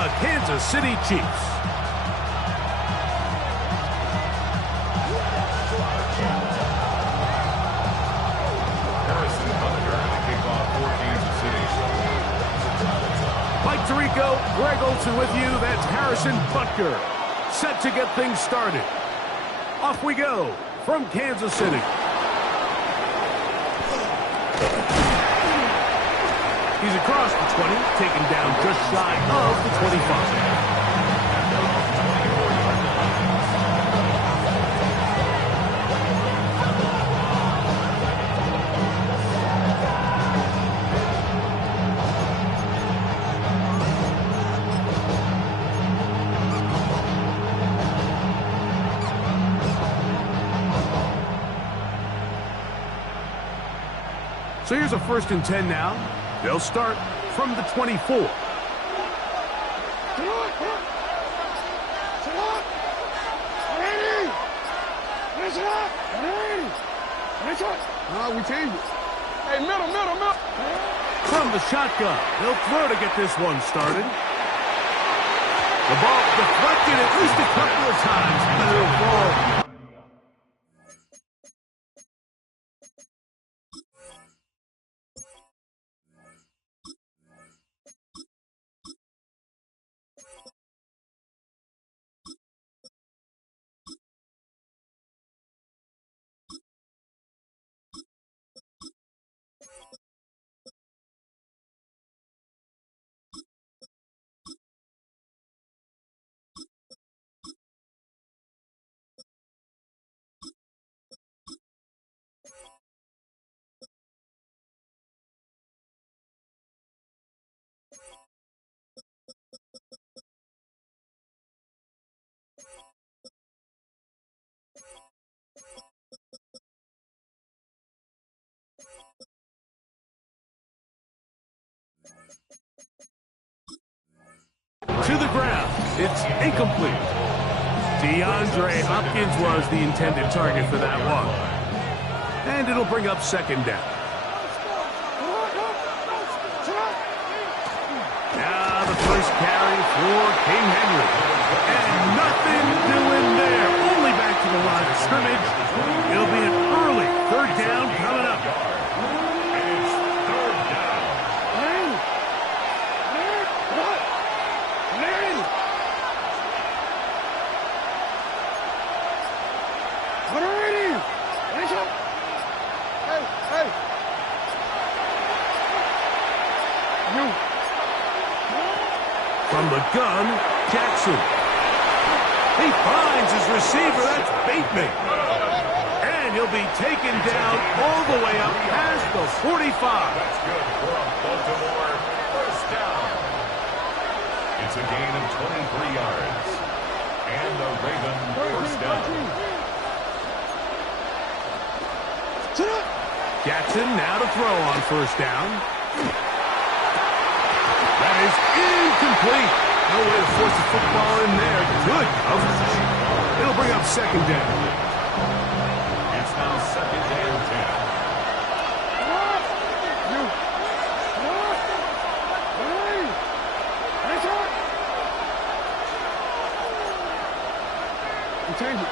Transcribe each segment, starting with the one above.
the Kansas City Chiefs. Mike Tirico, Greg Olson with you. That's Harrison Butker. Set to get things started. Off we go from Kansas City. He's across the 20, taken down just shy of the 25. So here's a 1st and 10 now. They'll start from the 24. We changed it. Hey, middle. From the shotgun, they'll throw to get this one started. The ball deflected at least a couple of times, but it'll fall. To the ground. It's incomplete. DeAndre Hopkins was the intended target for that one. And it'll bring up 2nd down. Now the first carry for King Henry. And nothing doing there. Only back to the line of scrimmage. It'll be an early 3rd down coming up. From the gun, Jackson. He finds his receiver. That's Bateman. And he'll be taken down all the way up past the 45. That's good for a Baltimore 1st down. It's a gain of 23 yards. And the Raven 1st down. Jackson now to throw on 1st down. That is incomplete. No way to force the football in there. Good coverage. It'll bring up 2nd down. It's now 2nd and 10. Change it.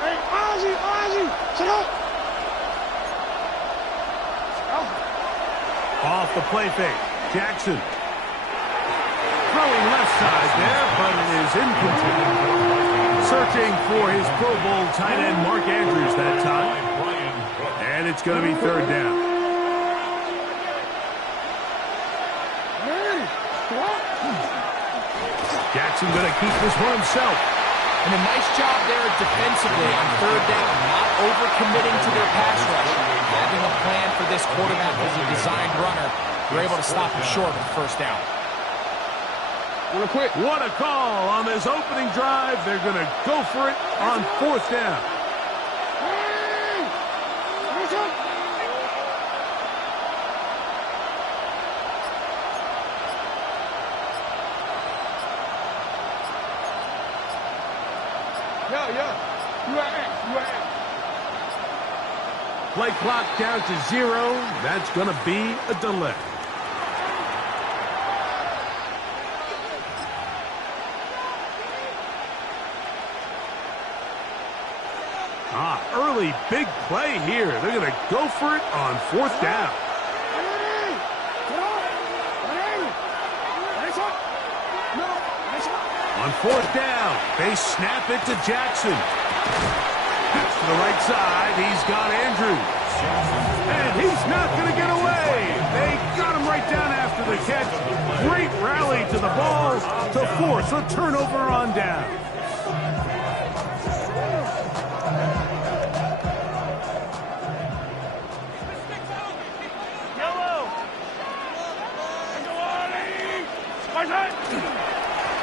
Hey, Ozzy, shut up. Off the play fake. Jackson. Throwing left side there, but it is incomplete. Searching for his Pro Bowl tight end Mark Andrews that time. And it's going to be 3rd down. Jackson going to keep this one himself. And a nice job there defensively on 3rd down, not overcommitting to their pass rush. Having a plan for this quarterback as a designed runner, you're able to stop him short of the 1st down. What a call on this opening drive. They're going to go for it on 4th down. Play clock down to 0. That's going to be a delay. Early big play here. They're going to go for it on 4th down. On 4th down, they snap it to Jackson. Pass to the right side. He's got Andrews. And he's not going to get away. They got him right down after the catch. Great rally to the ball to force a turnover on down.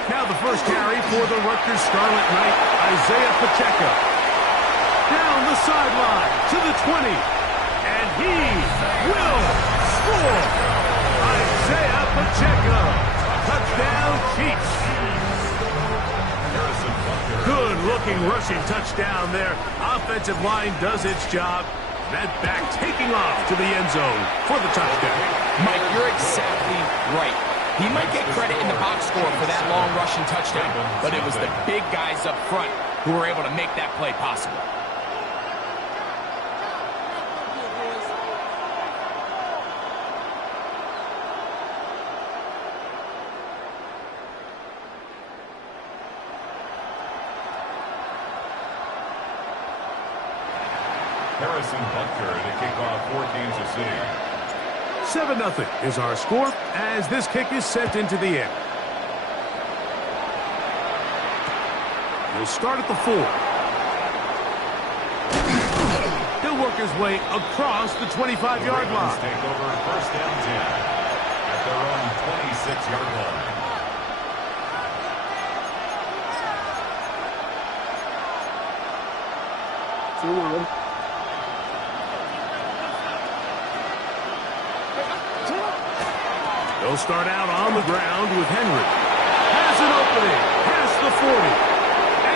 Now the first carry for the Rutgers Scarlet Knight, Isaiah Pacheco. Down the sideline to the 20. And he will score. Isaiah Pacheco. Touchdown Chiefs. Good-looking rushing touchdown there. Offensive line does its job. That back taking off to the end zone for the touchdown. Mike, you're exactly right. He might get credit in the box score for that long rushing touchdown, but it was the big guys up front who were able to make that play possible. Harrison Butker to kick off for Kansas City. 7-0 is our score as this kick is sent into the air. He'll start at the 4. He'll work his way across the 25-yard line. Take over 1st down 10 at their own 26-yard line. They'll start out on the ground with Henry. Has an opening. Past the 40.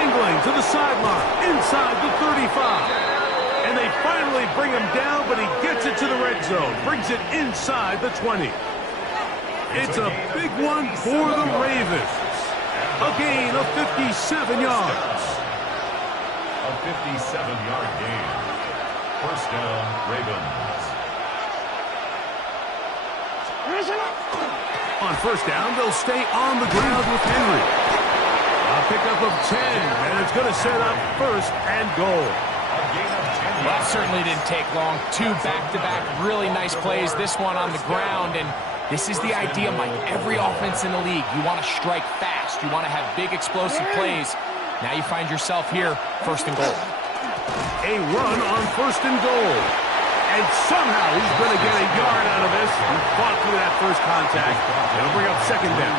Angling to the sideline. Inside the 35. And they finally bring him down, but he gets it to the red zone. Brings it inside the 20. It's a big one for the Ravens. A gain of 57 yards. A 57-yard gain. 1st down, Ravens. On 1st down, they'll stay on the ground with Henry. A pickup of 10, and it's going to set up 1st and goal. A gain of 10 Well, that certainly didn't take long. 2 back-to-back really nice plays. This one on the ground, and this is the idea, Mike. Every offense in the league, you want to strike fast. You want to have big explosive plays. Now you find yourself here, 1st and goal. A run on 1st and goal. And somehow he's going to get a yard out of this. He fought through that first contact. It'll bring up 2nd down.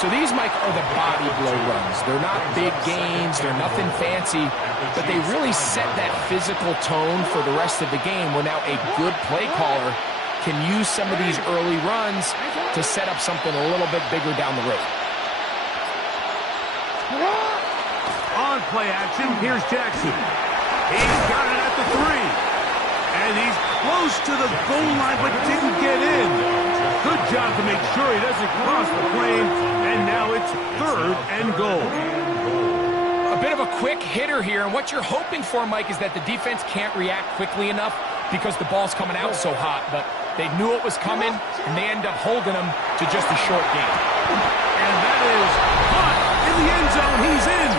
So these, Mike, are the body blow runs. They're not big gains. They're nothing fancy. But they really set that physical tone for the rest of the game where now a good play caller can use some of these early runs to set up something a little bit bigger down the road. On play action, here's Jackson. He's got it at the 3. And he's close to the goal line, but didn't get in. Good job to make sure he doesn't cross the plane. And now it's 3rd and goal. A bit of a quick hitter here, and what you're hoping for, Mike, is that the defense can't react quickly enough because the ball's coming out so hot. But they knew it was coming, and they end up holding them to just a short game. And that is caught in the end zone. He's in.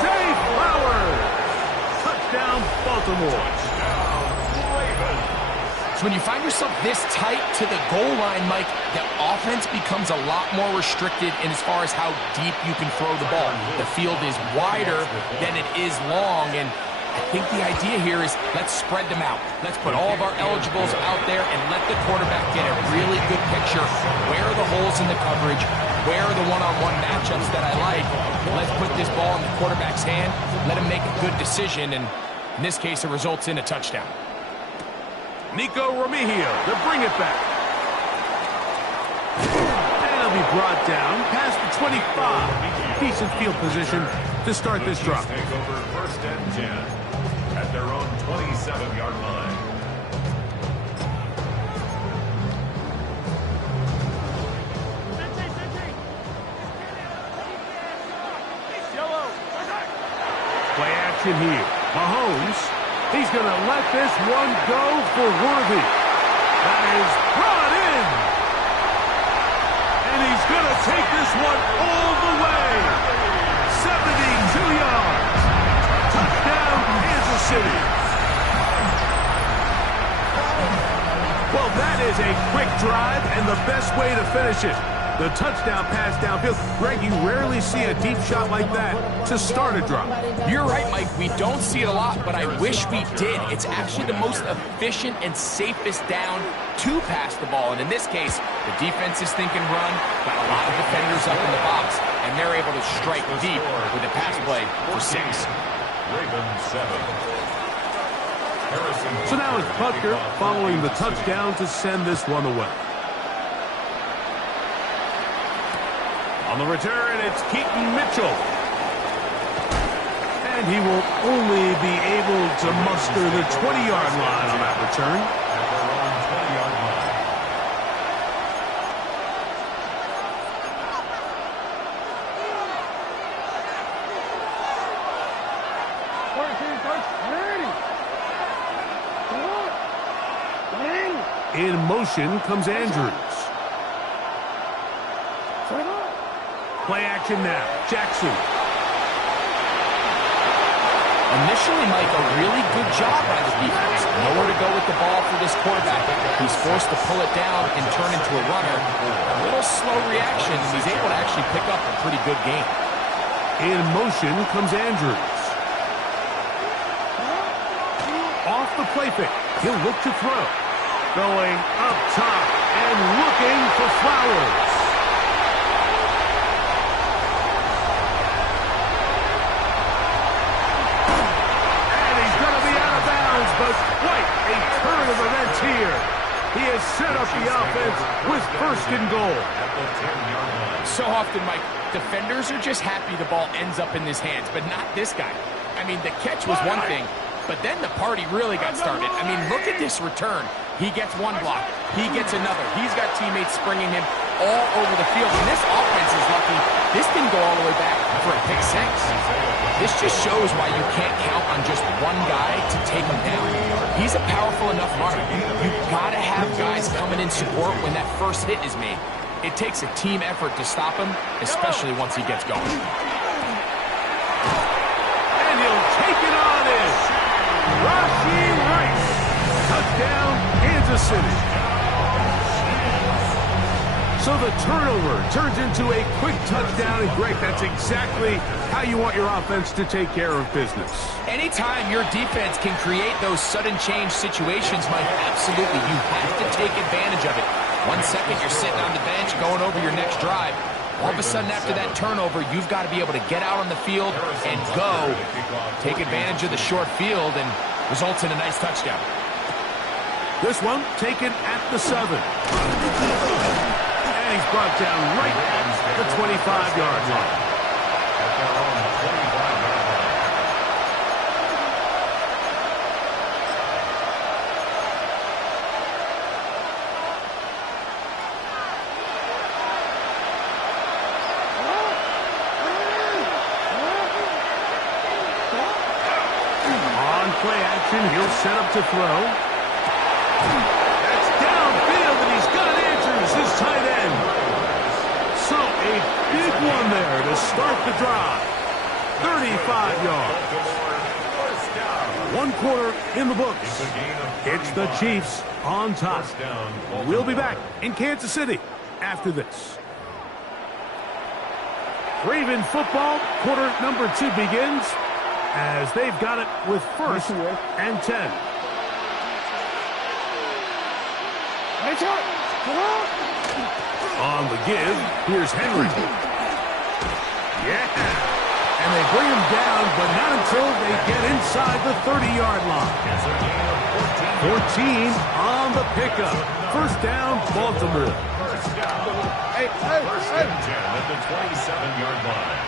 Zay Flowers. Touchdown, Baltimore. So when you find yourself this tight to the goal line, Mike, the offense becomes a lot more restricted in as far as how deep you can throw the ball. The field is wider than it is long, and I think the idea here is let's spread them out. Let's put all of our eligibles out there and let the quarterback get a really good picture. Where are the holes in the coverage? Where are the one-on-one matchups that I like? Let's put this ball in the quarterback's hand. Let him make a good decision, and in this case, it results in a touchdown. Nico Remigio to bring it back. And he'll be brought down past the 25. Decent field position to start this drive. Take over 1st and 10 at their own 27-yard line. Play action here. Mahomes, he's going to let this one go for Worthy. That is brought in. And he's going to take this one all the way. 72 yards. Touchdown, Kansas City. Well, that is a quick drive and the best way to finish it. The touchdown pass downfield. Greg, you rarely see a deep shot like that to start a drive. You're right, Mike. We don't see it a lot, but I wish we did. It's actually the most efficient and safest down to pass the ball. And in this case, the defense is thinking run, got a lot of defenders up in the box, and they're able to strike deep with a pass play for 6. Ravens 7. So now it's Butker following the touchdown to send this one away. On the return, it's Keaton Mitchell. And he will only be able to muster the 20-yard line on that return. At their own 20-yard line. In motion comes Andrews. Play action now. Jackson. Initially, Mike, a really good job by the defense. Nowhere to go with the ball for this quarterback. He's forced to pull it down and turn into a runner. A little slow reaction, and he's able to actually pick up a pretty good game. In motion comes Andrews. Off the play fake. He'll look to throw. Going up top and looking for Flowers. And he's going to be out of bounds, but quite a turn of events here. He has set up the offense with 1st and goal. At the 10-yard line. So often, Mike, defenders are just happy the ball ends up in his hands, but not this guy. I mean, the catch was one thing, but then the party really got started. I mean, look at this return. He gets one block. He gets another. He's got teammates springing him all over the field. And this offense is lucky. This didn't go all the way back for a pick 6. This just shows why you can't count on just one guy to take him down. He's a powerful enough runner. You've got to have guys coming in support when that first hit is made. It takes a team effort to stop him, especially once he gets going. And he'll take it on in. Rashee Rice. Touchdown, Kansas City. So the turnover turns into a quick touchdown, and Greg, that's exactly how you want your offense to take care of business. Anytime your defense can create those sudden change situations, Mike, absolutely, you have to take advantage of it. 1 second, you're sitting on the bench, going over your next drive. All of a sudden, after that turnover, you've got to be able to get out on the field and go. Take advantage of the short field, and results in a nice touchdown. This one taken at the 7. And he's brought down right at the 25-yard line. At their own 25-yard line. On play action, he'll set up to throw. That's downfield, and he's got Andrews, his tight end. So a big one there to start the drive. 35 yards. 1 quarter in the books. It's the Chiefs on top. We'll be back in Kansas City after this. Raven football, quarter number 2 begins as they've got it with 1st and 10. On the give, here's Henry. Yeah. And they bring him down, but not until they get inside the 30-yard line. 14 on the pickup. 1st down, Baltimore. First and 10 at the 27-yard line.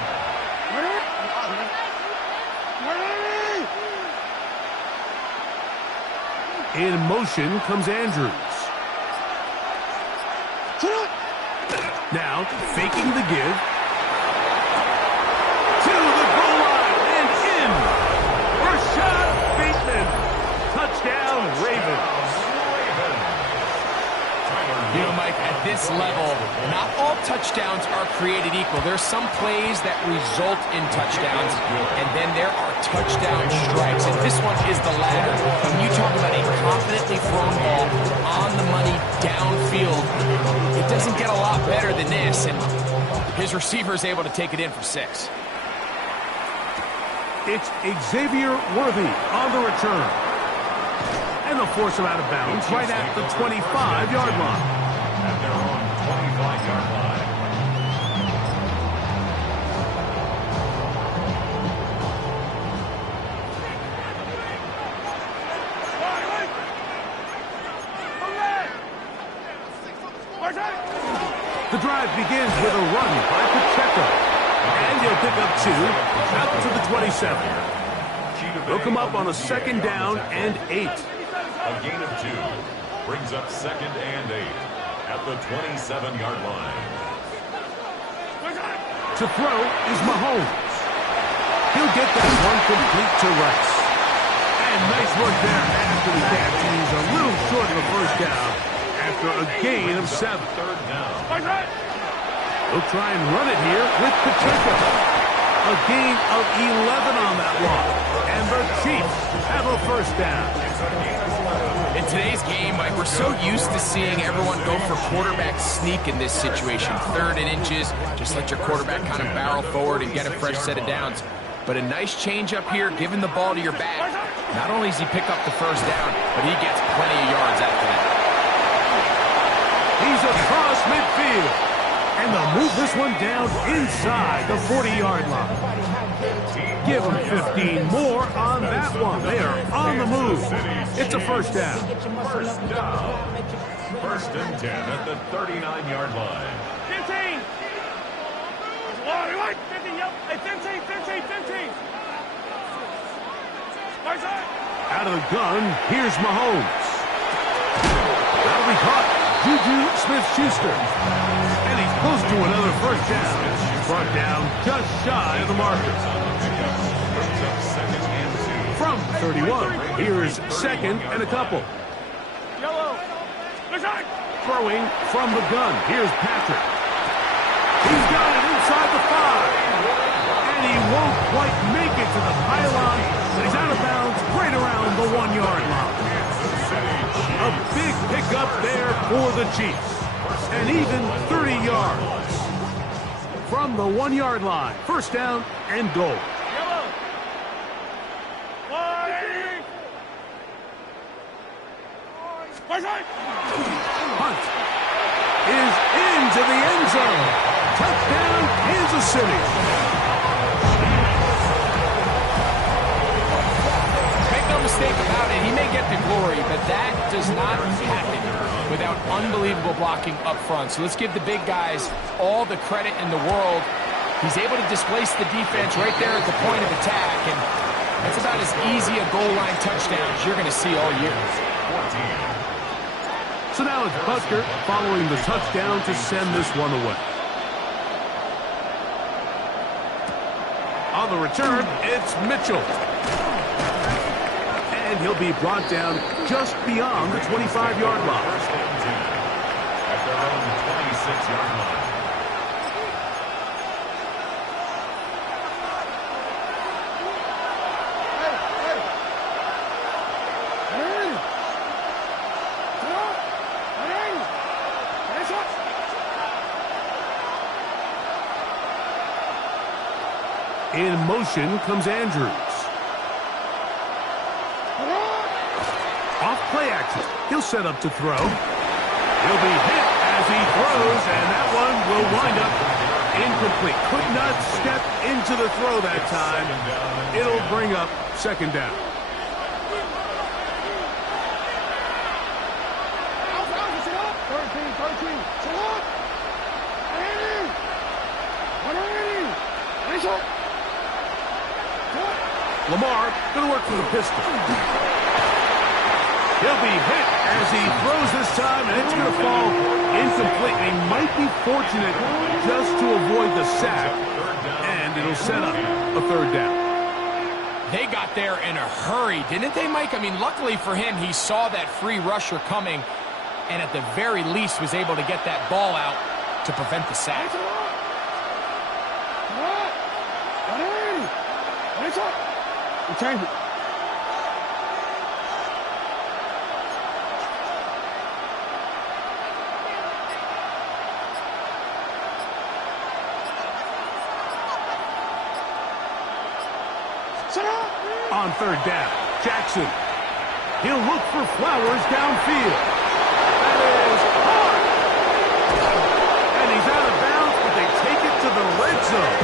In motion comes Andrews. Now, faking the give. To the goal line and in. Rashad this level, not all touchdowns are created equal. There's some plays that result in touchdowns, and then there are touchdown strikes, and this one is the latter. When you talk about a confidently thrown ball on the money downfield, it doesn't get a lot better than this, and his receiver is able to take it in for 6. It's Xavier Worthy on the return. And they'll force him out of bounds right at the 25-yard line. At their own 25-yard line. The drive begins with a run by Pacheco. And he'll pick up 2 out to the 27. They'll come up on a 2nd down and 8. A gain of 2 brings up 2nd and 8 at the 27-yard line. To throw is Mahomes. He'll get that one complete to Rice. And nice work there after the catch. He's a little short of a first down after a gain of 7. 3rd down. They'll try and run it here with Pacheco. A gain of 11 on that one. And the Chiefs have a first down. In today's game, Mike, we're so used to seeing everyone go for quarterback sneak in this situation. 3rd and inches, just let your quarterback kind of barrel forward and get a fresh set of downs. But a nice change up here, giving the ball to your back. Not only does he pick up the first down, but he gets plenty of yards after that. He's across midfield. And they'll move this one down inside the 40-yard line. Give them 15 more on that one. They are on the move. It's a first down. First down. 1st and 10 at the 39-yard line. 15. 15. Out of the gun, here's Mahomes. That'll be caught. Juju Smith-Schuster. And he's close to another first down. Brought down just shy of the marker. From 31, here's 2nd and a couple. Throwing from the gun, here's Patrick. He's got it inside the 5. And he won't quite make it to the pylon, but he's out of bounds right around the 1-yard line. A big pickup there for the Chiefs. And even 30 yards. From the 1-yard line, first down and goal. Hunt is into the end zone. Touchdown, Kansas City. Make no mistake about it, he may get the glory, but that does not happen without unbelievable blocking up front. So let's give the big guys all the credit in the world. He's able to displace the defense right there at the point of attack, and that's about as easy a goal line touchdown as you're going to see all year. So now it's Butker following the touchdown to send this one away. On the return, it's Mitchell. And he'll be brought down just beyond the 25-yard line. At their own 26-yard line. In motion comes Andrews. Off play action. He'll set up to throw. He'll be hit as he throws, and that one will wind up incomplete. Could not step into the throw that time. It'll bring up 2nd down. Lamar going to work for the pistol. He'll be hit as he throws this time, and it's going to fall incomplete. He might be fortunate just to avoid the sack, and it'll set up a 3rd down. They got there in a hurry, didn't they, Mike? I mean, luckily for him, he saw that free rusher coming. and at the very least was able to get that ball out to prevent the sack. Change it. On third down, Jackson. He'll look for Flowers downfield. That is hard. And he's out of bounds, but they take it to the red zone.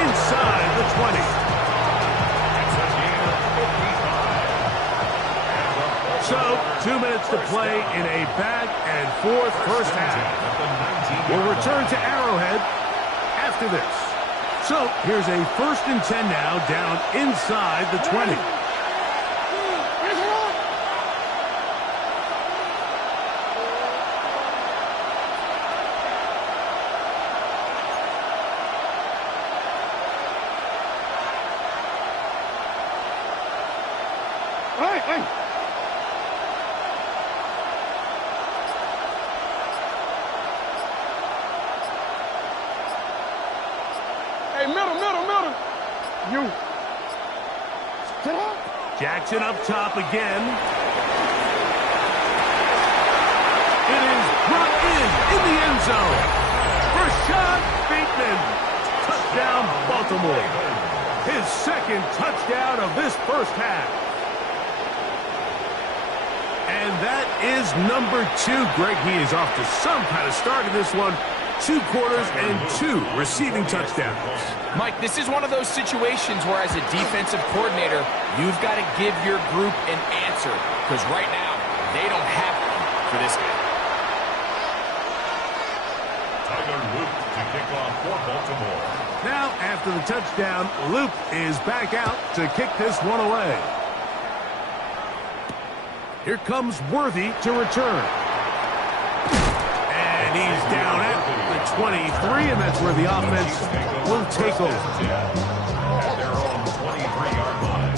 Inside the 20. It's a gain of 55. So, 2 minutes to play in a back-and-forth first half. We'll return to Arrowhead after this. So, here's a 1st and 10 now, down inside the 20. Hey! Hey, middle. You. Sit up. Jackson up top again. It is brought in the end zone. Rashad Bateman. Touchdown, Baltimore. His 2nd touchdown of this first half. And that is number 2. Greg, he is off to some kind of start in this one. 2 quarters and 2 receiving touchdowns. Mike, this is one of those situations where as a defensive coordinator, you've got to give your group an answer. Because right now, they don't have one for this guy. Tyler Luke to kick off for Baltimore. Now, after the touchdown, Luke is back out to kick this one away. Here comes Worthy to return. And he's down at the 23, and that's where the offense will take over. At their own 23-yard line.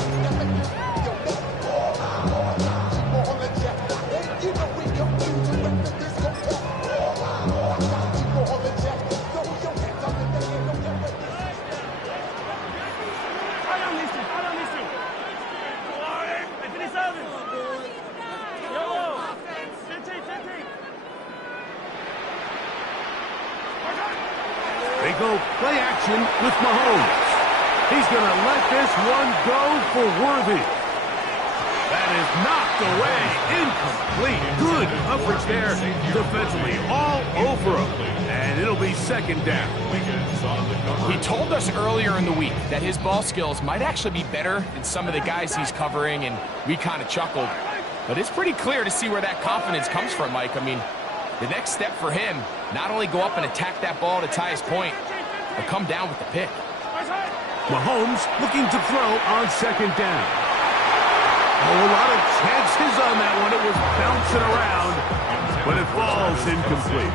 They go play action with Mahomes. He's going to let this one go for Worthy. That is knocked away. Incomplete. Good coverage there defensively. All over him. And it'll be 2nd down. He told us earlier in the week that his ball skills might actually be better than some of the guys he's covering, and we kind of chuckled. But it's pretty clear to see where that confidence comes from, Mike. I mean, the next step for him, not only go up and attack that ball to tie his point, but come down with the pick. Mahomes looking to throw on 2nd down. Oh, a lot of chances on that one. It was bouncing around, but it falls incomplete.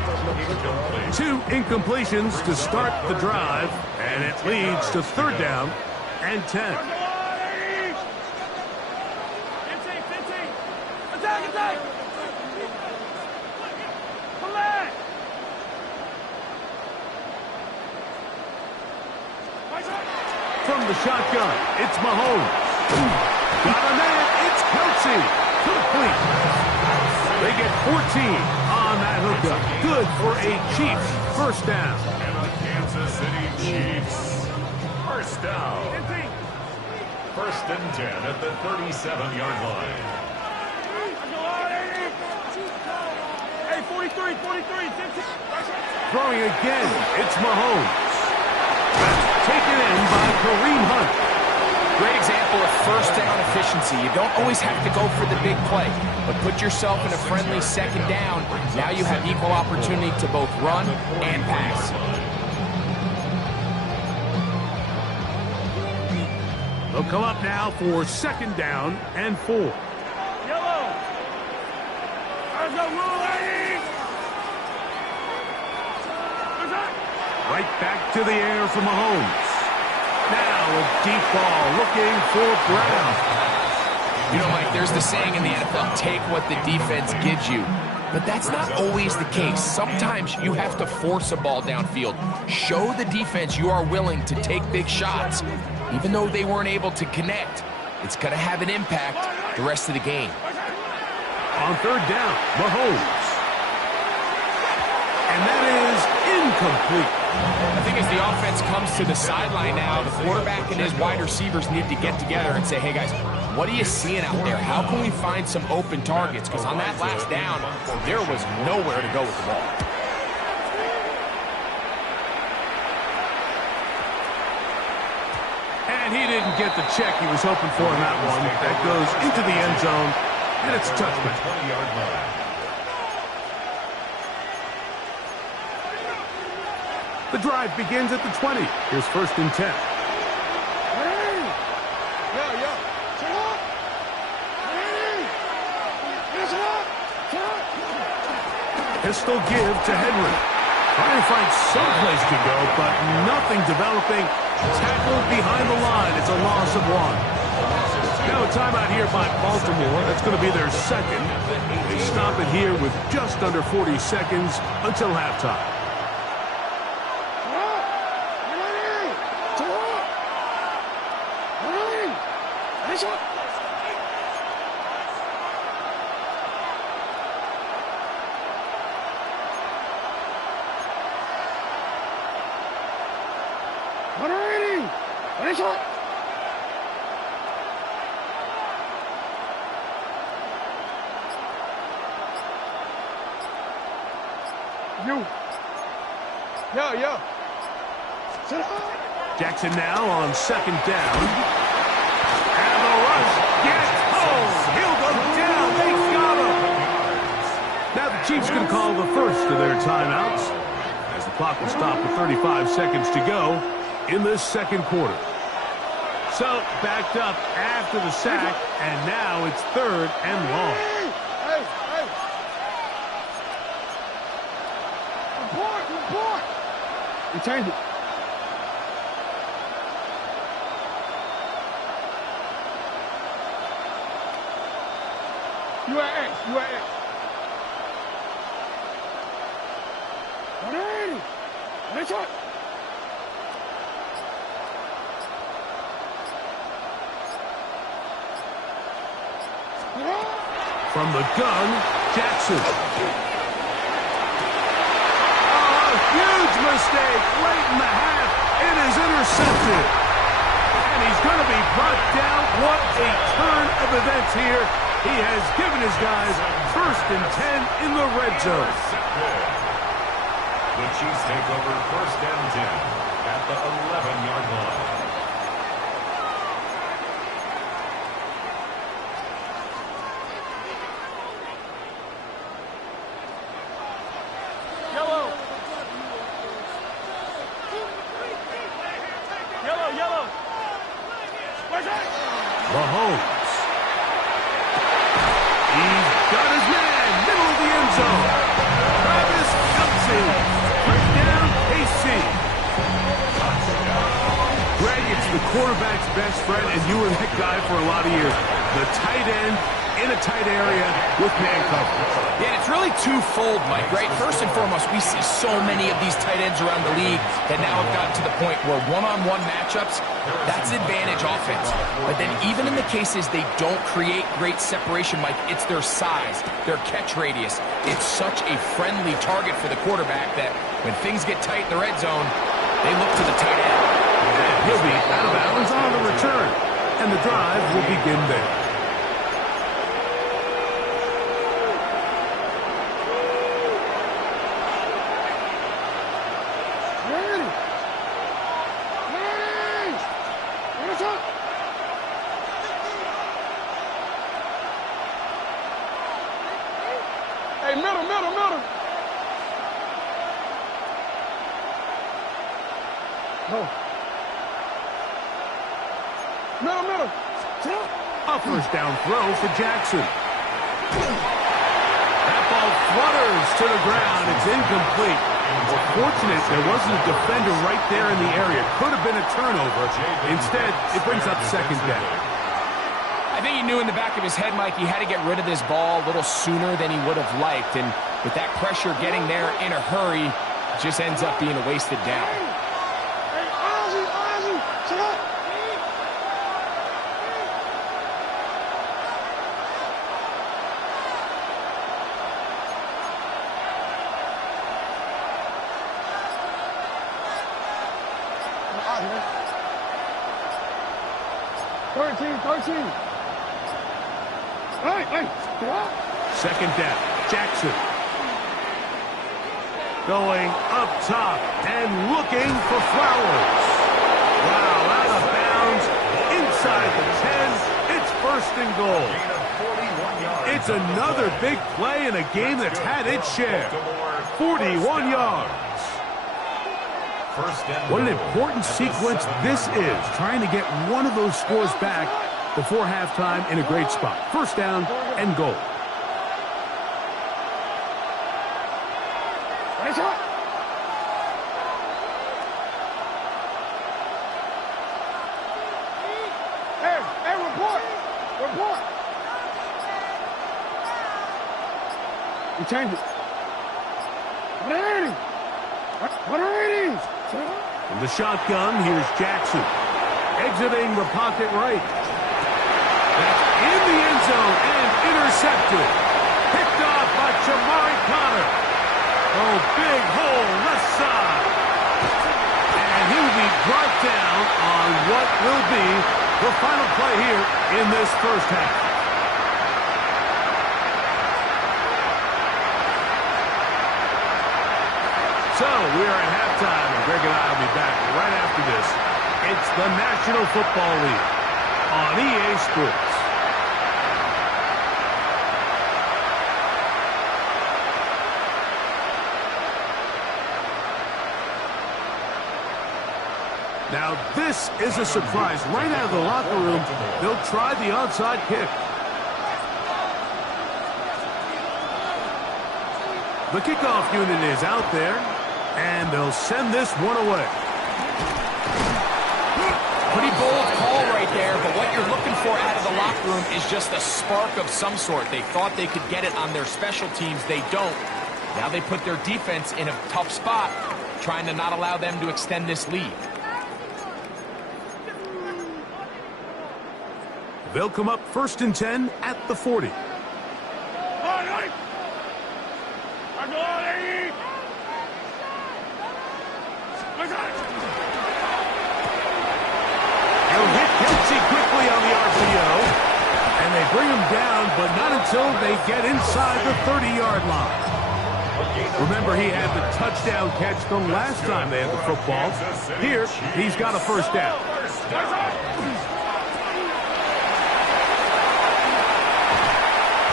2 incompletions to start the drive, and it leads to 3rd down and 10. Attack! Come back! From the shotgun, it's Mahomes. Got a man, it's Kelsey. Complete. They get 14 on that hookup. Good for a Chiefs 1st down. And the Kansas City Chiefs. 1st down. 1st and 10 at the 37-yard line. Hey, 43, 15. Throwing again, it's Mahomes. Taken in by Kareem Hunt. Great example of 1st down efficiency. You don't always have to go for the big play, but put yourself in a friendly 2nd down. Now you have equal opportunity to both run and pass. They'll come up now for 2nd down and 4. Yellow. Let's go, ladies. Right back to the air for Mahomes. Now a deep ball looking for Brown. You know, Mike, there's the saying in the NFL, take what the defense gives you. But that's not always the case. Sometimes you have to force a ball downfield. Show the defense you are willing to take big shots. Even though they weren't able to connect, it's going to have an impact the rest of the game. On third down, Mahomes. And that is incomplete. I think as the offense comes to the sideline now, the quarterback and his wide receivers need to get together and say, hey guys, what are you seeing out there? How can we find some open targets? Because on that last down, there was nowhere to go with the ball. And he didn't get the check he was hoping for in that one. That goes into the end zone, and it's a touchdown. 20-yard line. The drive begins at the 20. Here's first and 10. Pistol give to Henry. Trying to find some place to go, but nothing developing. Tackled behind the line. It's a loss of 1. Now a timeout here by Baltimore. That's going to be their second. They stop it here with just under 40 seconds until halftime. Jackson now on second down. And the rush gets home. He'll go down. They got him. Now the Chiefs can call the first of their timeouts as the clock will stop with 35 seconds to go in this second quarter. So backed up after the sack, and now it's third and long. You change it. You are X. You are X. 180. Nice shot. From the gun, Jackson. Huge mistake late in the half. It is intercepted. And he's going to be brought down. What a turn of events here. He has given his guys first and 10 in the red zone. The Chiefs take over first and 10 at the 11-yard line. Mahomes. He's got his man, middle of the end zone. Travis Kelce. Touchdown, KC. Greg, it's the quarterback's best friend, and you were that guy for a lot of years. The tight end in a tight area with man coverage. Yeah, it's really twofold, Mike, right? First and foremost, we see so many of these tight ends around the league that now have gotten to the point where one-on-one matchups, that's advantage offense. But then even in the cases they don't create great separation, Mike, it's their size, their catch radius. It's such a friendly target for the quarterback that when things get tight in the red zone, they look to the tight end. And he'll be out of bounds on the return, and the drive will begin there. A first down throw for Jackson. That ball flutters to the ground. It's incomplete. Well, fortunate there wasn't a defender right there in the area. Could have been a turnover. Instead, it brings up second down. I think he knew in the back of his head, Mike, he had to get rid of this ball a little sooner than he would have liked. And with that pressure getting there in a hurry, it just ends up being a wasted down. Hey, Ozzy, shut up. Ozzy, man. 13. Hey, what? Second down. Jackson. Going up top and looking for Flowers. Wow, out of bounds. Inside the 10. It's first and goal. It's another big play in a game that's had its share. 41 yards. What an important sequence this is, trying to get one of those scores back before halftime in a great spot. First down and goal. Nice shot. Hey, report. You changed it. 180. From the shotgun, here's Jackson. Exiting the pocket right. That's in the end zone and intercepted. Picked off by Jamari Connor. Oh, big hole left side. And he'll be brought down on what will be the final play here in this first half. So we are at halftime, and Greg and I will be back right after this. It's the National Football League on EA Sports. Now this is a surprise. Right out of the locker room, they'll try the onside kick. The kickoff unit is out there, and they'll send this one away. Pretty bold call right there, but what you're looking for out of the locker room is just a spark of some sort. They thought they could get it on their special teams. They don't. Now they put their defense in a tough spot, trying to not allow them to extend this lead. They'll come up first and 10 at the 40. He'll hit Kelsey quickly on the RPO, and they bring him down, but not until they get inside the 30-yard line. Remember, he had the touchdown catch the last time they had the football. Here, he's got a first down.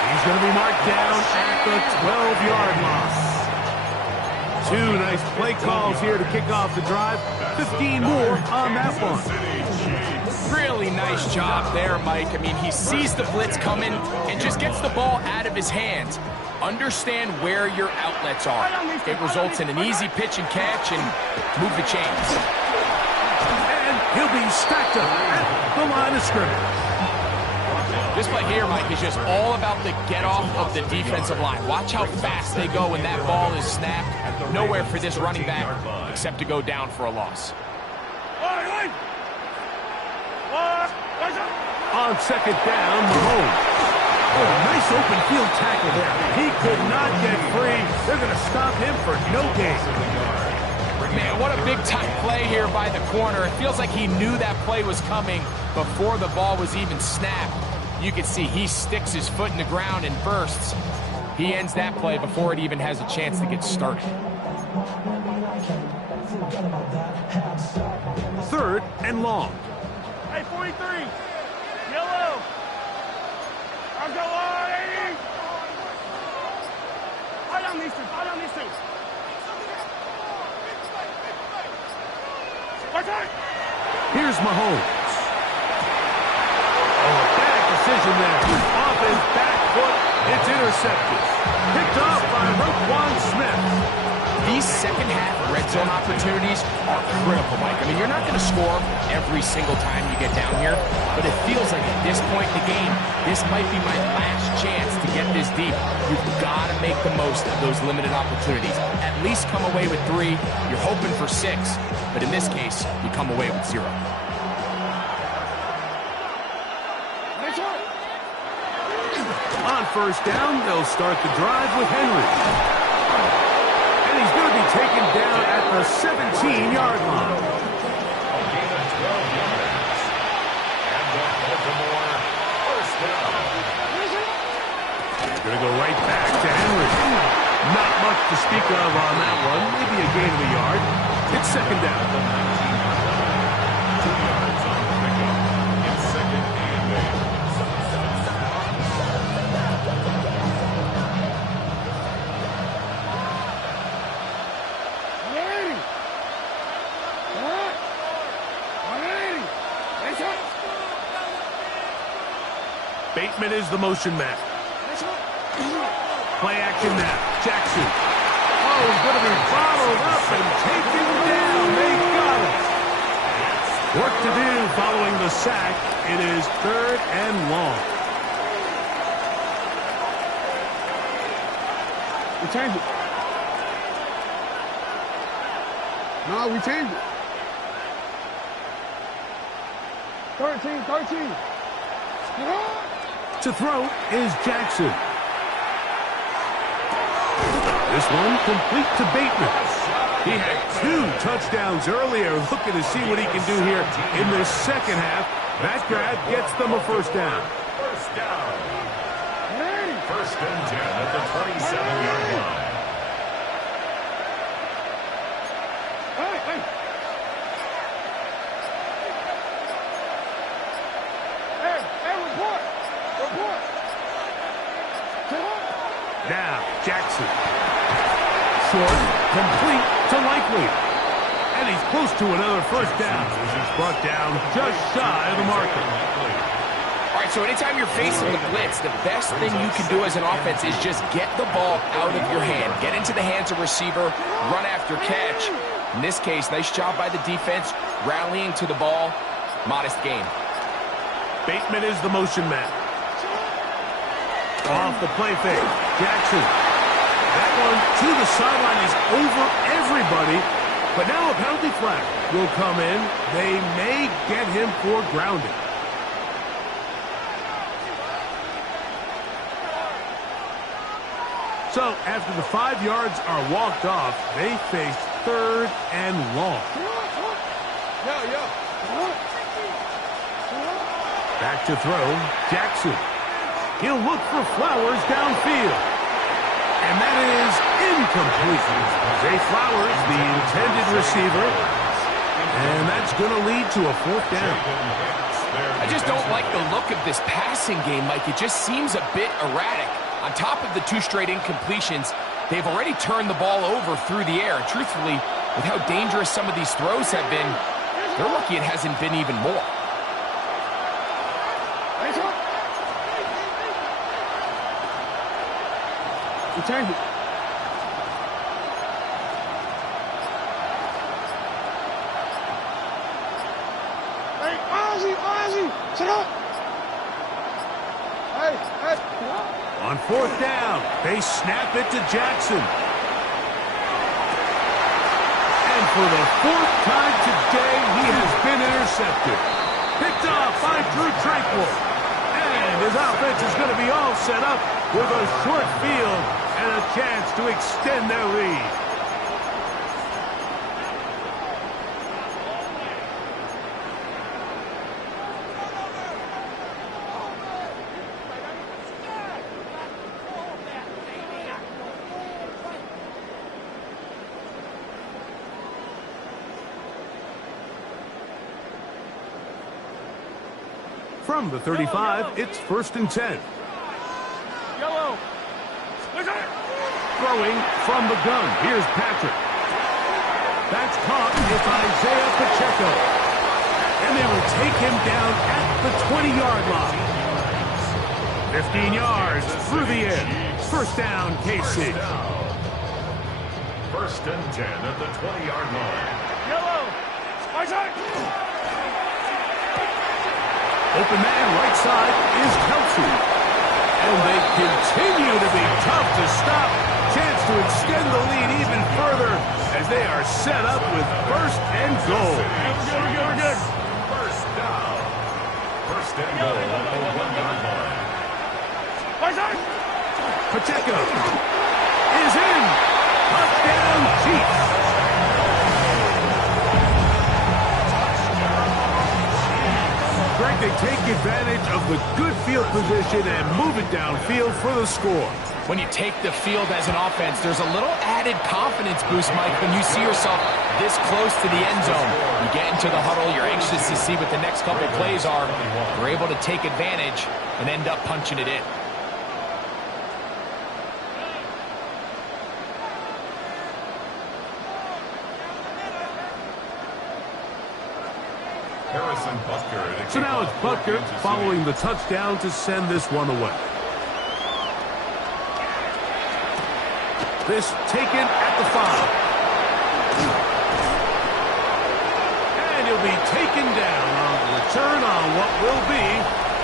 He's going to be marked down at the 12-yard line. Two nice play calls here to kick off the drive. 15 more on that one. Really nice job there, Mike. I mean, he sees the blitz coming and just gets the ball out of his hands. Understand where your outlets are. It results in an easy pitch and catch and move the chains. And he'll be stacked up at the line of scrimmage. This play here, Mike, is just all about the get-off of the defensive line. Watch how fast they go when that ball is snapped. Nowhere for this running back except to go down for a loss. On second down, Mahomes. Oh, nice open field tackle there. He could not get free. They're going to stop him for no gain. Man, what a big-time play here by the corner. It feels like he knew that play was coming before the ball was even snapped. You can see he sticks his foot in the ground and bursts. He ends that play before it even has a chance to get started. Third and long. Hey, 43. Yellow. I'll go on, 80. Hold on these two. Here's Mahomes. Oh, a bad decision there. Off his back foot. It's intercepted. Picked off by Roquan Smith. These second-half red zone opportunities are critical, Mike. I I mean, you're not going to score every single time you get down here, but it feels like at this point in the game, this might be my last chance to get this deep. You've got to make the most of those limited opportunities. At least come away with 3. You're hoping for 6, but in this case, you come away with 0. On first down, they'll start the drive with Henry. And he's going to be taken down at the 17-yard line. A gain of 12 yards. And the Baltimore first down. They're going to go right back to Henry. Not much to speak of on that one. Maybe a gain of a yard. It's second down. 2 yards on the pickup. It's second and 8. Bateman is the motion man. Play action now. Jackson. Oh, he's going to be bottled up and taken down. They got it. Work to do following the sack. It is 3rd and long. We changed it. No, we changed it. 13. To throw is Jackson. This one complete to Bateman. He had 2 touchdowns earlier. Looking to see what he can do here in this second half. That grab gets them a first down. First down. First and 10 at the 27-yard line. Now, Jackson. Short, complete to Likely. And he's close to another first down. He's brought down just shy of the marker. All right, so anytime you're facing the blitz, the best thing you can do as an offense is just get the ball out of your hand. Get into the hands of receiver, run after catch. In this case, nice job by the defense, rallying to the ball. Modest gain. Bateman is the motion man. Off the play fake. Jackson. That one to the sideline is over everybody. But now a penalty flag will come in. They may get him for grounding. So after the 5 yards are walked off, they face 3rd and long. Back to throw. Jackson. He'll look for Flowers downfield. And that is incomplete. Zay Flowers, the intended receiver. And that's going to lead to a 4th down. I just don't like the look of this passing game, Mike. It just seems a bit erratic. On top of the 2 straight incompletions, they've already turned the ball over through the air. Truthfully, with how dangerous some of these throws have been, they're lucky it hasn't been even more. We changed it. Hey, Ozzy, sit up. Hey. On 4th down, they snap it to Jackson. And for the 4th time today, he has been intercepted. Picked off by Drew Tranquil. And his offense is going to be all set up with a short field and a chance to extend their lead. From the 35, it's 1st and 10. Yellow. Throwing from the gun. Here's Patrick. That's caught with Isaiah Pacheco. And they will take him down at the 20-yard line. 15 yards through the air. First down, KC. First and 10 at the 20-yard line. Yellow. Open man, right side, is Kelsey. And they continue to be tough to stop. Chance to extend the lead even further as they are set up with first and goal. We're good. First down. First and goal at the 1-yard line. Pacheco is in. Touchdown, Chiefs. Greg, they take advantage of the good field position and move it downfield for the score. When you take the field as an offense, there's a little added confidence boost, Mike, when you see yourself this close to the end zone. You get into the huddle, you're anxious to see what the next couple plays are. You're able to take advantage and end up punching it in. So now it's Butker following the touchdown to send this one away. This taken at the 5. And he'll be taken down on the return on what will be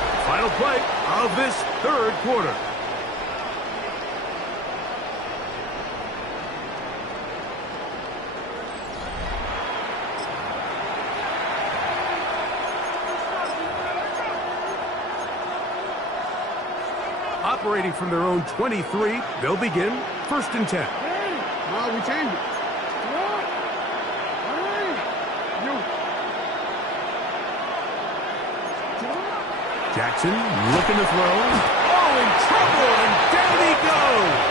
the final play of this third quarter. Operating from their own 23, they'll begin 1st and 10. No, we changed it. Jackson looking to throw. Oh, in trouble, and down he goes.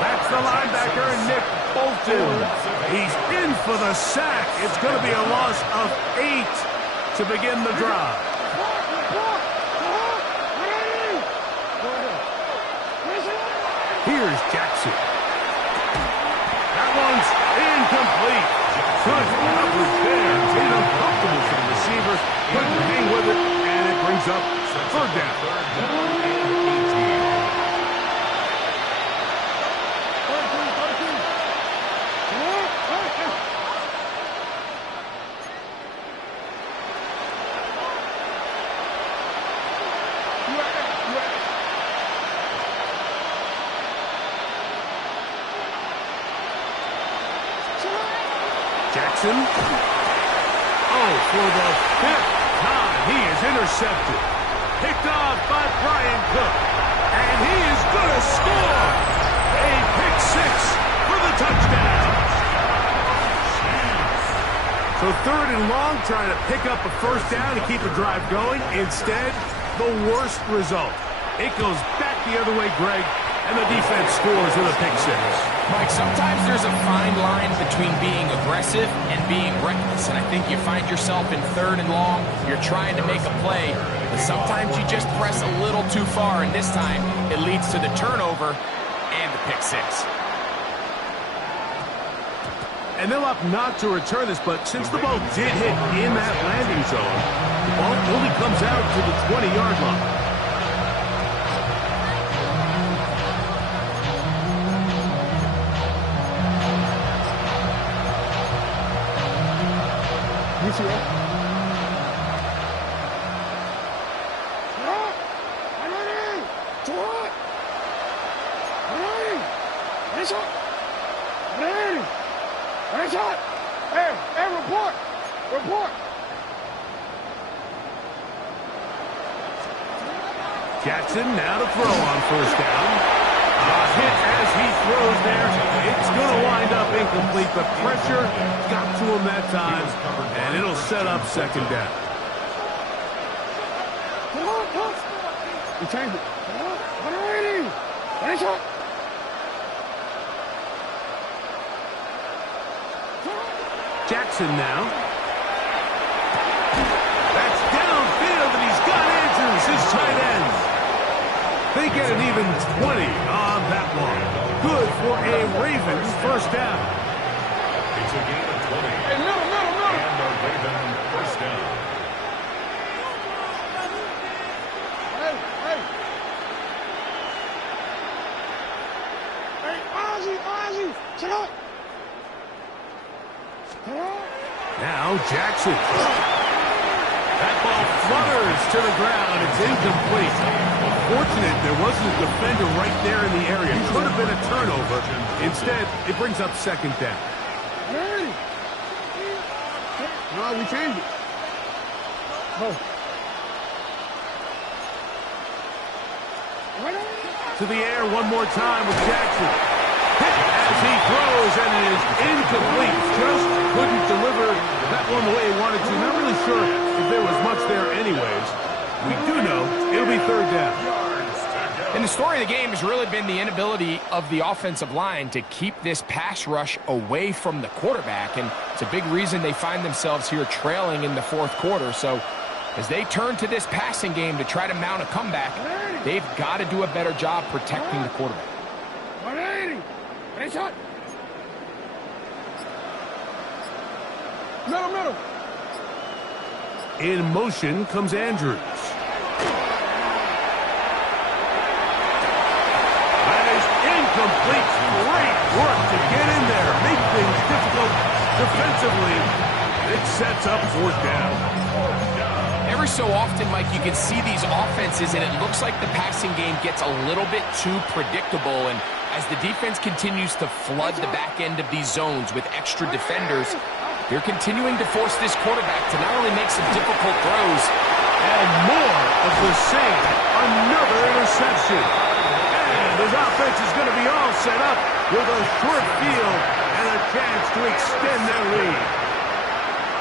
That's the linebacker, Nick Bolton. He's in for the sack. It's going to be a loss of 8 to begin the drive. Here's Jackson. That one's incomplete. Good coverage there. Made uncomfortable for the receiver. Couldn't hang with it, and it brings up 3rd down. Jackson. Oh, for the 5th time, he is intercepted. Picked off by Brian Cook. And he is going to score. A pick 6 for the touchdown. So 3rd and long, trying to pick up a 1st down to keep a drive going. Instead, the worst result. It goes back the other way, Greg, and the defense scores with a pick 6. Mike, sometimes there's a fine line between being aggressive and being reckless, and I think you find yourself in 3rd and long, you're trying to make a play, but sometimes you just press a little too far, and this time it leads to the turnover and the pick 6. And they'll opt not to return this, but since the ball did hit in that landing zone, the ball only comes out to the 20-yard line. Report. Jackson now to throw on 1st down. A hit as he throws there. It's going to wind up incomplete, but pressure got to him that time, and it'll set up 2nd down. We changed it. Jackson now. That's downfield, and he's got Andrews, his tight end. They get an even 20 on that one. Good for a Ravens 1st down. It's a gain of 20. Hey, middle. And a Raven 1st down. Ozzy, check out. Now Now Jackson. That ball flutters to the ground. It's incomplete. Fortunate there wasn't a defender right there in the area. It could have been a turnover. Instead, it brings up second down. Hey! No, we changed it. Oh. To the air one more time with Jackson. Hit as he throws, and it is incomplete. Just couldn't deliver that one the way he wanted to. Not really sure if there was much there anyways. We do know it'll be third down. And the story of the game has really been the inability of the offensive line to keep this pass rush away from the quarterback, and it's a big reason they find themselves here trailing in the fourth quarter. So as they turn to this passing game to try to mount a comeback, they've got to do a better job protecting the quarterback. 180. Ready, shot. Middle. In motion comes Andrews. That is incomplete. Great work to get in there. Make things difficult defensively. It sets up fourth down. Every so often, Mike, you can see these offenses, and it looks like the passing game gets a little bit too predictable. And as the defense continues to flood the back end of these zones with extra defenders, they're continuing to force this quarterback to not only make some difficult throws. And more of the same. Another interception. And his offense is going to be all set up with a short field and a chance to extend their lead.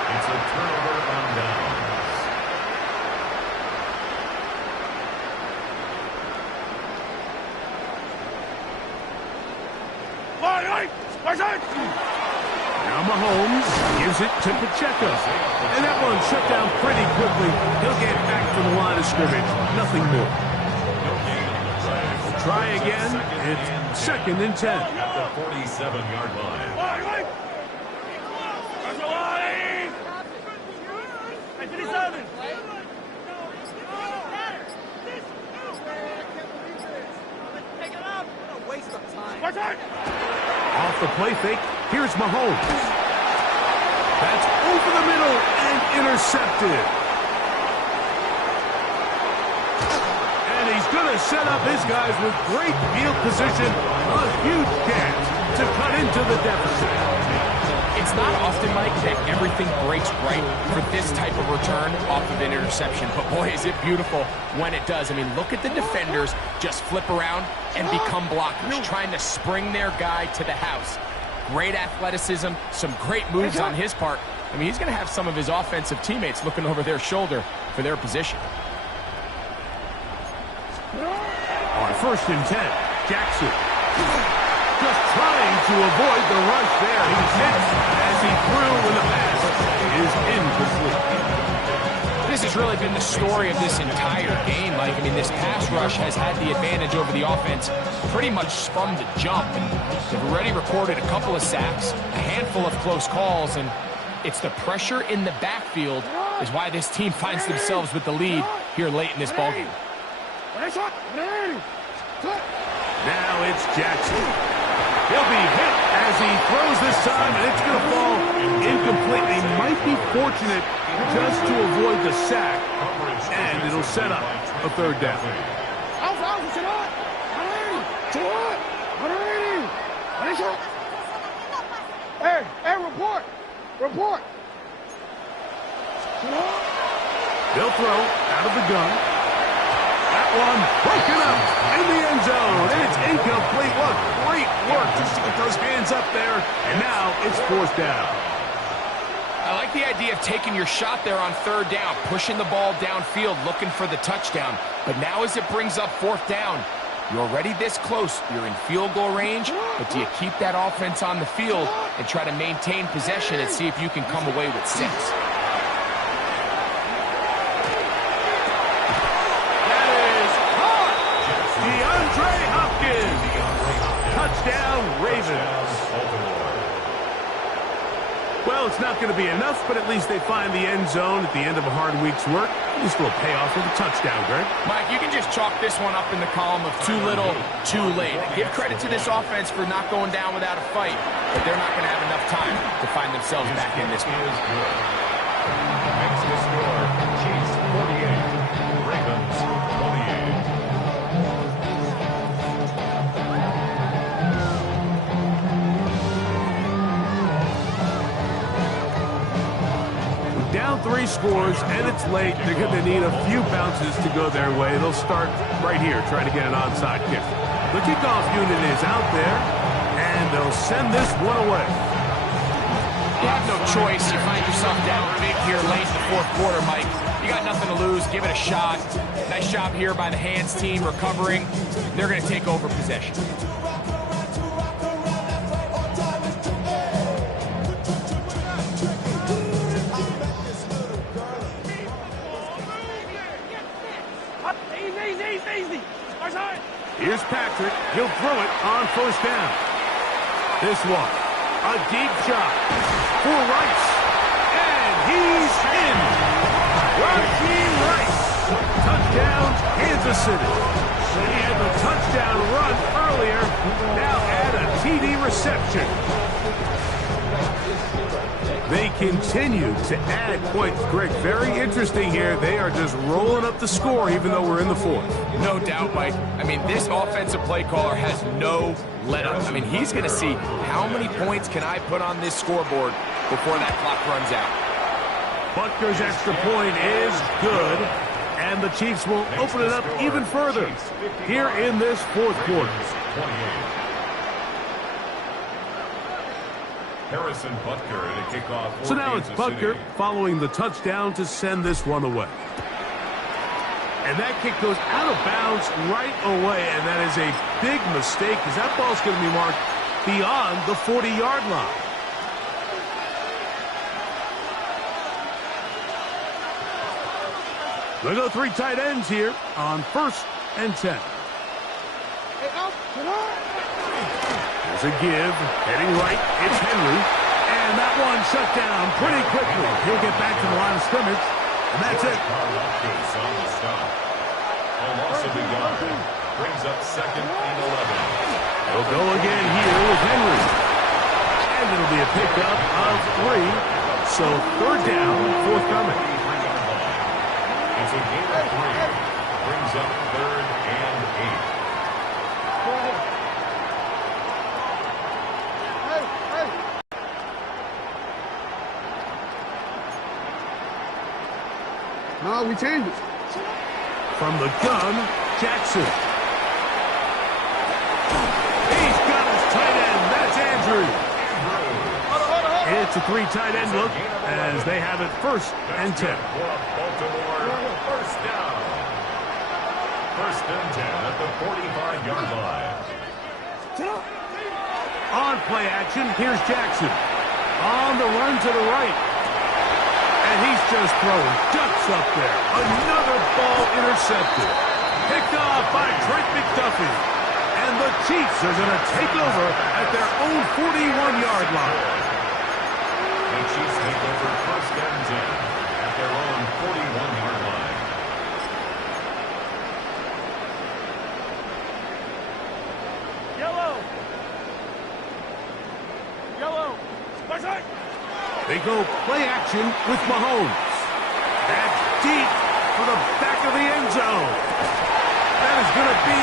It's a turnover on downs. Now Mahomes gives it to Pacheco. And that one shut down pretty quickly. He'll get back to the line of scrimmage. Nothing more. Try again. It's second and 10. At the 47-yard line. Off the play fake, here's Mahomes. That's over the middle and intercepted. And he's going to set up his guys with great field position. A huge chance to cut into the deficit. It's not often, Mike, that everything breaks right for this type of return off of an interception. But, boy, is it beautiful when it does. I mean, look at the defenders just flip around and become blockers, trying to spring their guy to the house. Great athleticism, some great moves on his part. I mean, he's going to have some of his offensive teammates looking over their shoulder for their position. On first and 10, Jackson. Just trying to avoid the rush there. He's hit as he threw when the pass is incomplete. This has really been the story of this entire game, Mike. I mean, this pass rush has had the advantage over the offense pretty much from the jump. And they've already recorded a couple of sacks, a handful of close calls, and it's the pressure in the backfield is why this team finds themselves with the lead here late in this ballgame. Now it's Jackson. He'll be hit as he throws this time, and it's going to fall incomplete. He might be fortunate just to avoid the sack, and it'll set up a third down. Hey, report. They'll throw out of the gun. That one broken up in the end zone, and it's incomplete. What great work just to get those hands up there, and now it's fourth down. I like the idea of taking your shot there on third down, pushing the ball downfield, looking for the touchdown. But now as it brings up fourth down, you're already this close. You're in field goal range, but do you keep that offense on the field and try to maintain possession and see if you can come away with 6? Touchdown, Ravens. Well, it's not going to be enough, but at least they find the end zone at the end of a hard week's work. At least a little payoff with a touchdown, Greg. Mike, you can just chalk this one up in the column of too little, too late. Give credit to this offense for not going down without a fight, but they're not going to have enough time to find themselves back in this one. Makes the score Chiefs 48, Ravens 28. Down 3 scores, and it's late. They're going to need a few bounces to go their way. They'll start right here, trying to get an onside kick. The kickoff unit is out there, and they'll send this one away. You have no choice. You find yourself down big here late in the fourth quarter, Mike. You got nothing to lose. Give it a shot. Nice job here by the hands team recovering. They're going to take over possession. Easy. Here's Patrick. He'll throw it on first down. This one, a deep shot for Rice. And he's in. Raheem Rice. Touchdown, Kansas City. He had the touchdown run earlier. Now add a TD reception. They continue to add points. Greg, very interesting here. They are just rolling up the score even though we're in the fourth. No doubt, Mike. I mean, this offensive play caller has no let-up. I mean, he's going to see how many points can I put on this scoreboard before that clock runs out. Butker's extra point is good, and the Chiefs will open it up even further here in this fourth quarter. Harrison Butker to kick off. So now it's Butker following the touchdown to send this one away. And that kick goes out of bounds right away, and that is a big mistake because that ball's going to be marked beyond the 40-yard line. They'll go 3 tight ends here on 1st and 10. There's a give, heading right, it's Henry, and that one shut down pretty quickly. He'll get back to the line of scrimmage, and that's it. On the stop. A loss of a yard brings up 2nd and 11. They'll go again here with Henry, and it'll be a pickup of 3, so 3rd down, forthcoming. It's a gain of 3, brings up 3rd and 8. No, we changed it. From the gun, Jackson. He's got his tight end. That's Andrew. It's a 3 tight end look as they have it 1st and 10. Baltimore, 1st down. 1st and 10 at the 45-yard line. On play action, here's Jackson. On the run to the right. And he's just throwing ducks up there. Another ball intercepted. Picked off by Trent McDuffie. And the Chiefs are going to take over at their own 41-yard line. The Chiefs take over 1st and 10 at their own 41-yard line. Yellow. They go play action with Mahomes. That's deep for the back of the end zone. That is going to be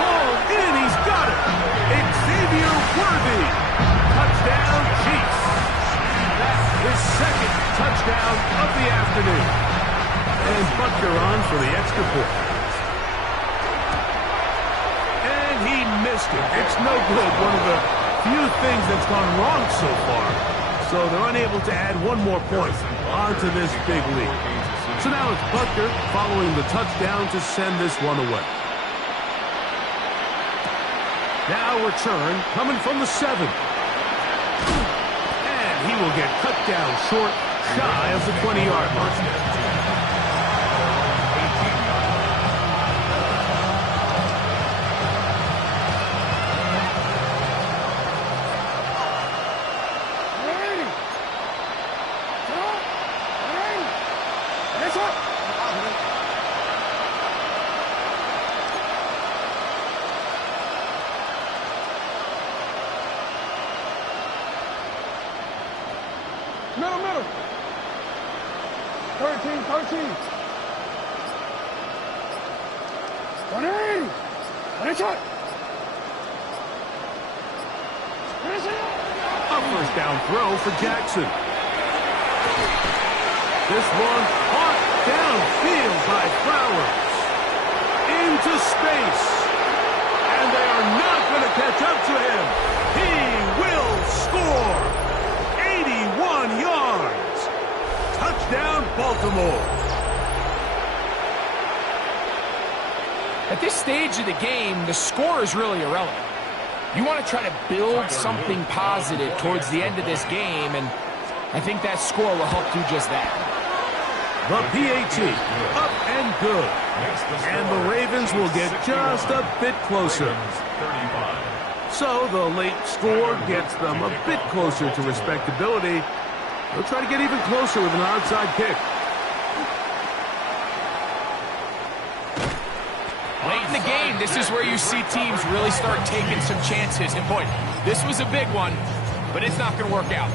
hauled in. He's got it. Xavier Worthy. Touchdown, Chiefs. That's his 2nd touchdown of the afternoon. And Butker on for the extra point. And he missed it. It's no good. One of the few things that's gone wrong so far. So they're unable to add one more point onto this big lead. So now it's Butker following the touchdown to send this one away. Now return coming from the 7. And he will get cut down short, shy of the 20-yard line. 13, 13. 180. Finish it. Finish it. A first down throw for Jackson. This one caught downfield by Flowers. Into space. And they are not going to catch up to him. He will score. 81 yards. Touchdown, Baltimore. At this stage of the game, the score is really irrelevant. You want to try to build something positive towards the end of this game, and I think that score will help do just that. The PAT, up and good. And the Ravens will get just a bit closer. So the late score gets them a bit closer to respectability. They'll try to get even closer with an onside kick. Late in the game, this is where you see teams really start taking some chances. And boy, this was a big one, but it's not going to work out.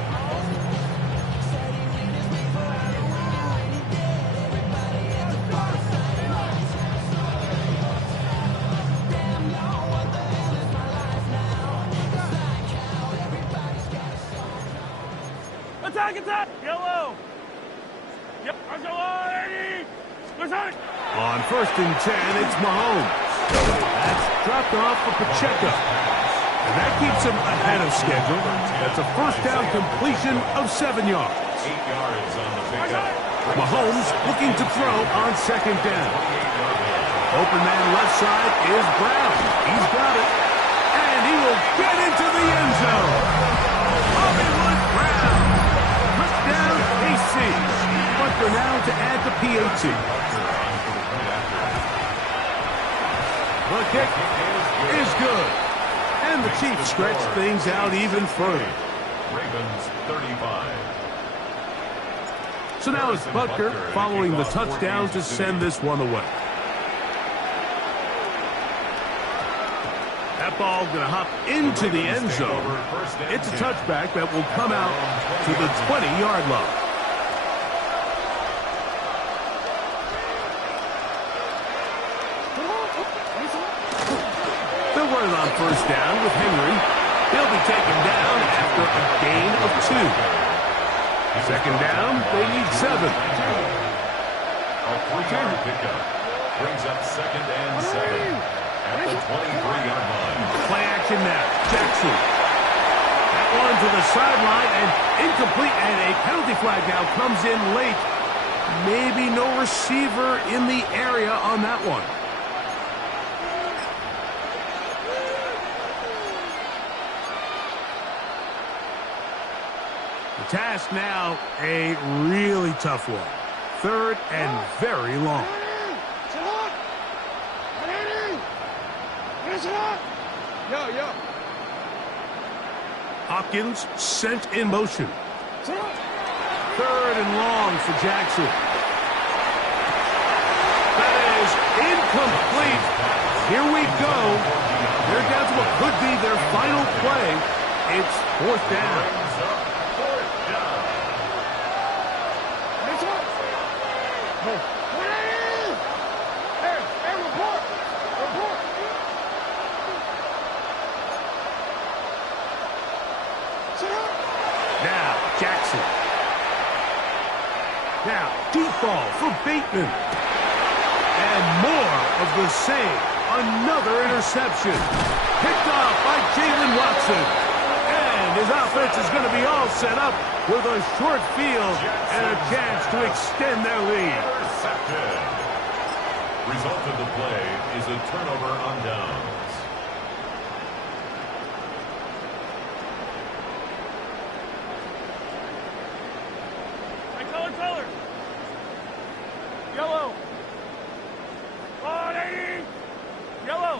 Attack, attack. Yellow. Yep. On 1st and 10, it's Mahomes. That's dropped off for Pacheco. And that keeps him ahead of schedule. That's a first down completion of 7 yards. 8 yards on the pickup. Mahomes looking to throw on 2nd down. Open man left side is Brown. He's got it. And he will get into the end zone. Hollywood Brown. Touchdown, KC. But for now to add the PAT. The kick is good. And the Chiefs stretch things out even further. Ravens 35. So now it's Butker following the touchdown to send this one away. That ball going to hop into the end zone. It's a touchback that will come out to the 20-yard line. They'll run it on 1st down with Henry. He'll be taken down after a gain of 2. 2nd down, they need 7. A 3-yard pickup brings up 2nd and 7 at the 23-yard line. Play action now. Jackson. That one to the sideline and incomplete, and a penalty flag now comes in late. Maybe no receiver in the area on that one. The task now, a really tough one. 3rd and very long. Yo. Hopkins sent in motion. 3rd and long for Jackson. That is incomplete. Here we go. They're down to what could be their final play. It's 4th down. Now, Jackson. Now, deep ball for Bateman. And more of the same. Another interception. Picked off by Jalen Watson. And his offense is going to be all set up with a short field and a chance to extend their lead. Intercepted. Result of the play is a turnover on downs. Color. Yellow. 180. Yellow.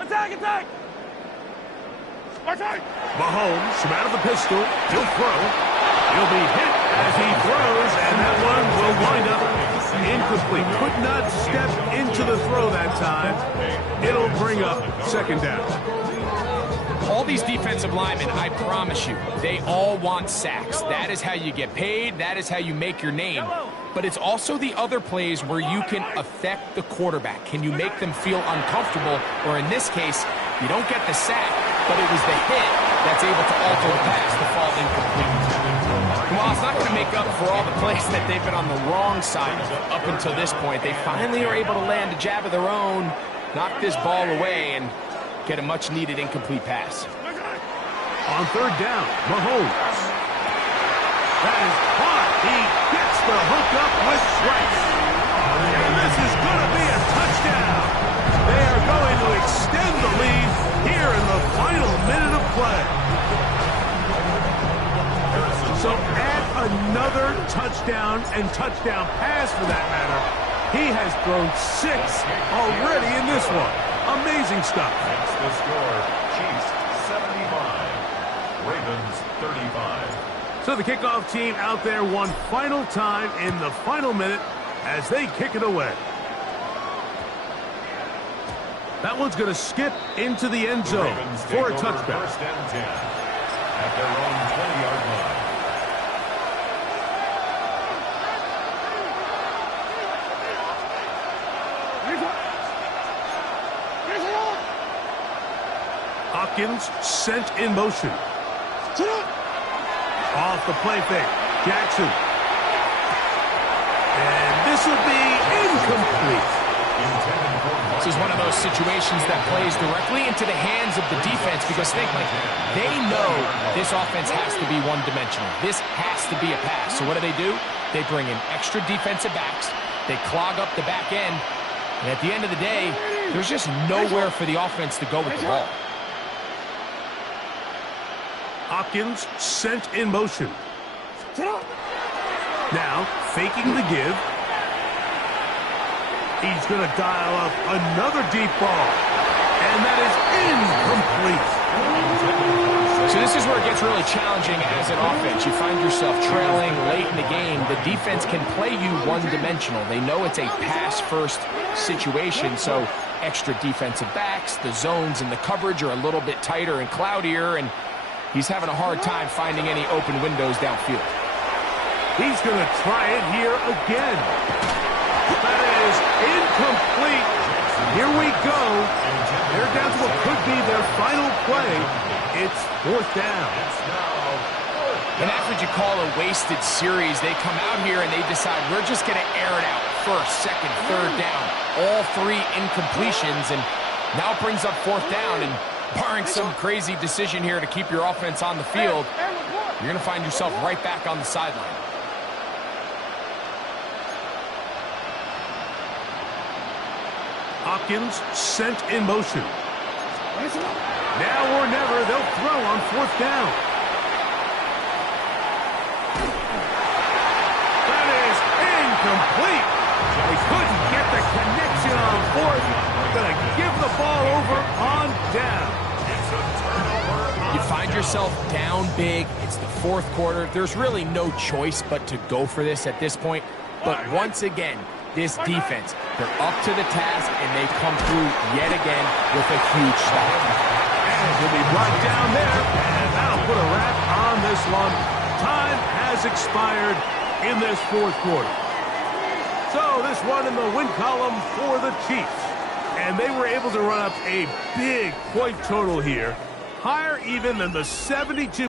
Attack. Mahomes from out of the pistol. He'll throw. He'll be hit as he throws, and that one will wind up incomplete. Could not step into the throw that time. It'll bring up 2nd down. All these defensive linemen, I promise you, they all want sacks. That is how you get paid. That is how you make your name. But it's also the other plays where you can affect the quarterback. Can you make them feel uncomfortable? Or in this case, you don't get the sack, but it was the hit that's able to alter the pass to fall incomplete. While it's not going to make up for all the plays that they've been on the wrong side of up until this point, they finally are able to land a jab of their own, knock this ball away, and get a much-needed incomplete pass. On third down, Mahomes. That is caught. He gets the hook up with strikes. And this is going to be a touchdown. They are going to extend the lead here in the final minute of play. So add another touchdown and touchdown pass for that matter. He has thrown 6 already in this one. Amazing stuff. That's the score. Chiefs 75. Ravens 35. So the kickoff team out there one final time in the final minute as they kick it away. That one's going to skip into the end zone for a touchdown. First and 10 at their own 20-yard line. Hopkins sent in motion. Off the play fake. Jackson. And this will be incomplete. This is one of those situations that plays directly into the hands of the defense because think, like, they know this offense has to be one-dimensional. This has to be a pass. So what do? They bring in extra defensive backs. They clog up the back end. And at the end of the day, there's just nowhere for the offense to go with the ball. Hopkins sent in motion. Now, faking the give. He's going to dial up another deep ball. And that is incomplete. So this is where it gets really challenging as an offense. You find yourself trailing late in the game. The defense can play you one-dimensional. They know it's a pass-first situation, so extra defensive backs, the zones and the coverage are a little bit tighter and cloudier, and he's having a hard time finding any open windows downfield. He's going to try it here again. That is incomplete. Here we go. They're down to what could be their final play. It's fourth down. And that's what you call a wasted series. They come out here and they decide we're just going to air it out. First, second, third down. All 3 incompletions, and now it brings up fourth down. And barring some crazy decision here to keep your offense on the field, you're going to find yourself right back on the sideline. Hopkins sent in motion. Now or never, they'll throw on fourth down. That is incomplete. They couldn't get the connection on fourth. Going to give the ball over on down. You find yourself down big. It's the fourth quarter. There's really no choice but to go for this at this point. But once again, this defense, they're up to the task, and they come through yet again with a huge stop. And he'll be brought down there, and that'll put a wrap on this one. Time has expired in this fourth quarter. So this one in the win column for the Chiefs. And they were able to run up a big point total here, higher even than the 72.